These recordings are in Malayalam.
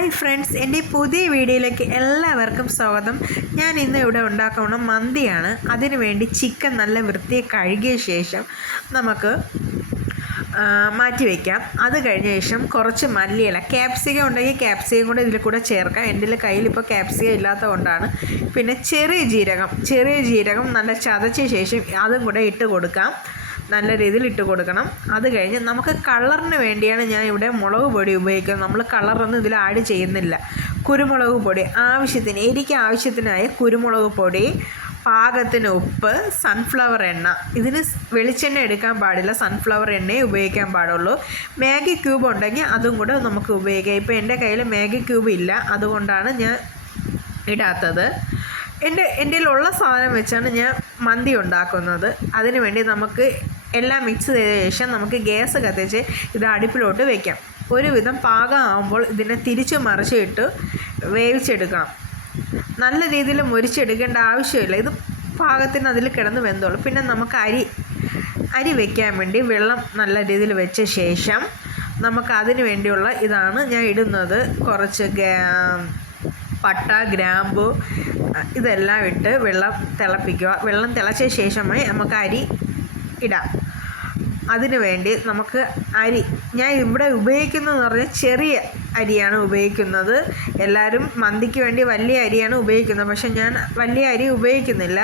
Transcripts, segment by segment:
ഹായ് ഫ്രണ്ട്സ്, എൻ്റെ പുതിയ വീഡിയോയിലേക്ക് എല്ലാവർക്കും സ്വാഗതം. ഞാൻ ഇന്ന് ഇവിടെ ഉണ്ടാക്കുന്ന മന്തിയാണ്. അതിനു വേണ്ടി ചിക്കൻ നല്ല വൃത്തിയായി കഴുകിയ ശേഷം നമുക്ക് മാറ്റി വയ്ക്കാം. അത് കഴിഞ്ഞ ശേഷം കുറച്ച് മല്ലിയില, ക്യാപ്സിക്കം ഉണ്ടെങ്കിൽ ക്യാപ്സിക്കം കൂടെ ഇതിൽ കൂടെ ചേർക്കാം. എൻ്റെ കയ്യിലിപ്പോൾ ക്യാപ്സിക്കം ഇല്ലാത്തത് കൊണ്ടാണ്. പിന്നെ ചെറിയ ജീരകം നല്ല ചതച്ച ശേഷം അതും കൂടെ ഇട്ട് കൊടുക്കാം. നല്ല രീതിയിൽ ഇട്ട് കൊടുക്കണം. അത് കഴിഞ്ഞ് നമുക്ക് കളറിന് വേണ്ടിയാണ് ഞാൻ ഇവിടെ മുളക് പൊടി ഉപയോഗിക്കുന്നത്. നമ്മൾ കളറൊന്നും ഇതിൽ ആഡ് ചെയ്യുന്നില്ല. കുരുമുളക് പൊടി എരിക്ക് ആവശ്യത്തിനായ കുരുമുളക് പൊടി, പാകത്തിന് ഉപ്പ്, സൺഫ്ലവർ എണ്ണ. ഇതിന് വെളിച്ചെണ്ണ എടുക്കാൻ പാടില്ല, സൺഫ്ലവർ എണ്ണയെ ഉപയോഗിക്കാൻ പാടുള്ളൂ. മാഗി ക്യൂബ് ഉണ്ടെങ്കിൽ അതും കൂടെ നമുക്ക് ഉപയോഗിക്കാം. ഇപ്പോൾ എൻ്റെ കയ്യിൽ മാഗി ക്യൂബ് ഇല്ല, അതുകൊണ്ടാണ് ഞാൻ ഇടാത്തത്. എൻ്റെ ഉള്ള സാധനം വെച്ചാണ് ഞാൻ മന്തി ഉണ്ടാക്കുന്നത്. അതിന് വേണ്ടി നമുക്ക് എല്ലാം മിക്സ് ചെയ്ത ശേഷം നമുക്ക് ഗ്യാസ് കത്തിച്ച് ഇത് അടുപ്പിലോട്ട് വയ്ക്കാം. ഒരുവിധം പാകമാകുമ്പോൾ ഇതിനെ തിരിച്ച് മറിച്ചിട്ട് വേവിച്ചെടുക്കണം. നല്ല രീതിയിൽ മുരിച്ചെടുക്കേണ്ട ആവശ്യമില്ല, ഇത് പാകത്തിന് അതിൽ കിടന്ന് വെന്തോളും. പിന്നെ നമുക്ക് അരി വയ്ക്കാൻ വേണ്ടി വെള്ളം നല്ല രീതിയിൽ വെച്ച ശേഷം നമുക്ക് അതിന് വേണ്ടിയുള്ള ഇതാണ് ഞാൻ ഇടുന്നത്. കുറച്ച് പട്ട, ഗ്രാമ്പു ഇതെല്ലാം ഇട്ട് വെള്ളം തിളപ്പിക്കുക. വെള്ളം തിളച്ച ശേഷമായി നമുക്ക് അരി ഇടാം. അതിനു വേണ്ടി നമുക്ക് ഞാൻ ഇവിടെ ഉപയോഗിക്കുന്നതെന്ന് പറഞ്ഞാൽ ചെറിയ അരിയാണ് ഉപയോഗിക്കുന്നത്. എല്ലാവരും മന്തിക്ക് വേണ്ടി വലിയ അരിയാണ് ഉപയോഗിക്കുന്നത്, പക്ഷേ ഞാൻ വലിയ അരി ഉപയോഗിക്കുന്നില്ല.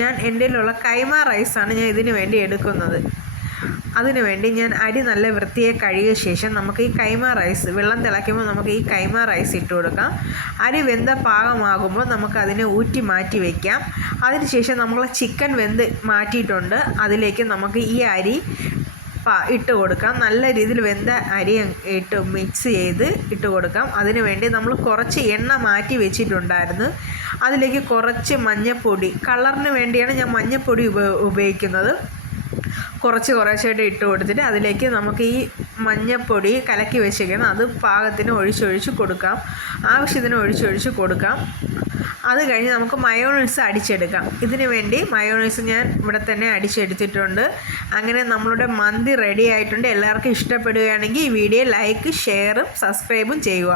ഞാൻ എൻ്റെ കൈമ റൈസാണ് ഞാൻ ഇതിനു വേണ്ടി എടുക്കുന്നത്. അതിനു വേണ്ടി ഞാൻ അരി നല്ല വൃത്തിയായി കഴുകിയ ശേഷം നമുക്ക് ഈ കൈമ റൈസ്, വെള്ളം തിളയ്ക്കുമ്പോൾ നമുക്ക് ഈ കൈമ റൈസ് ഇട്ട് കൊടുക്കാം. അരി വെന്ത പാകമാകുമ്പോൾ നമുക്ക് അതിനെ ഊറ്റി മാറ്റി വയ്ക്കാം. അതിനുശേഷം നമ്മൾ ചിക്കൻ വെന്ത് മാറ്റിയിട്ടുണ്ട്, അതിലേക്ക് നമുക്ക് ഈ അരി ഇട്ട് കൊടുക്കാം. നല്ല രീതിയിൽ വെന്ത അരി ഇട്ട് മിക്സ് ചെയ്ത് ഇട്ട് കൊടുക്കാം. അതിനു വേണ്ടി നമ്മൾ കുറച്ച് എണ്ണ മാറ്റി വെച്ചിട്ടുണ്ടായിരുന്നു. അതിലേക്ക് കുറച്ച് മഞ്ഞൾപ്പൊടി, കളറിന് വേണ്ടിയാണ് ഞാൻ മഞ്ഞൾപ്പൊടി ഉപയോഗിക്കുന്നത്. കുറച്ചായിട്ട് ഇട്ട് കൊടുത്തിട്ട് അതിലേക്ക് നമുക്ക് ഈ മഞ്ഞൾപ്പൊടി കലക്കി വെച്ചിരിക്കണം, അത് പാകത്തിന് ഒഴിച്ചൊഴിച്ച് കൊടുക്കാം. ആവശ്യത്തിന് ഒഴിച്ചൊഴിച്ച് കൊടുക്കാം. അത് കഴിഞ്ഞ് നമുക്ക് മയോണൈസ് അടിച്ചെടുക്കാം. ഇതിന് വേണ്ടി മയോണൈസ് ഞാൻ ഇവിടെ തന്നെ അടിച്ചെടുത്തിട്ടുണ്ട്. അങ്ങനെ നമ്മളുടെ മന്തി റെഡി ആയിട്ടുണ്ട്. എല്ലാവർക്കും ഇഷ്ടപ്പെടുകയാണെങ്കിൽ ഈ വീഡിയോ ലൈക്ക്, ഷെയറും സബ്സ്ക്രൈബും ചെയ്യുക.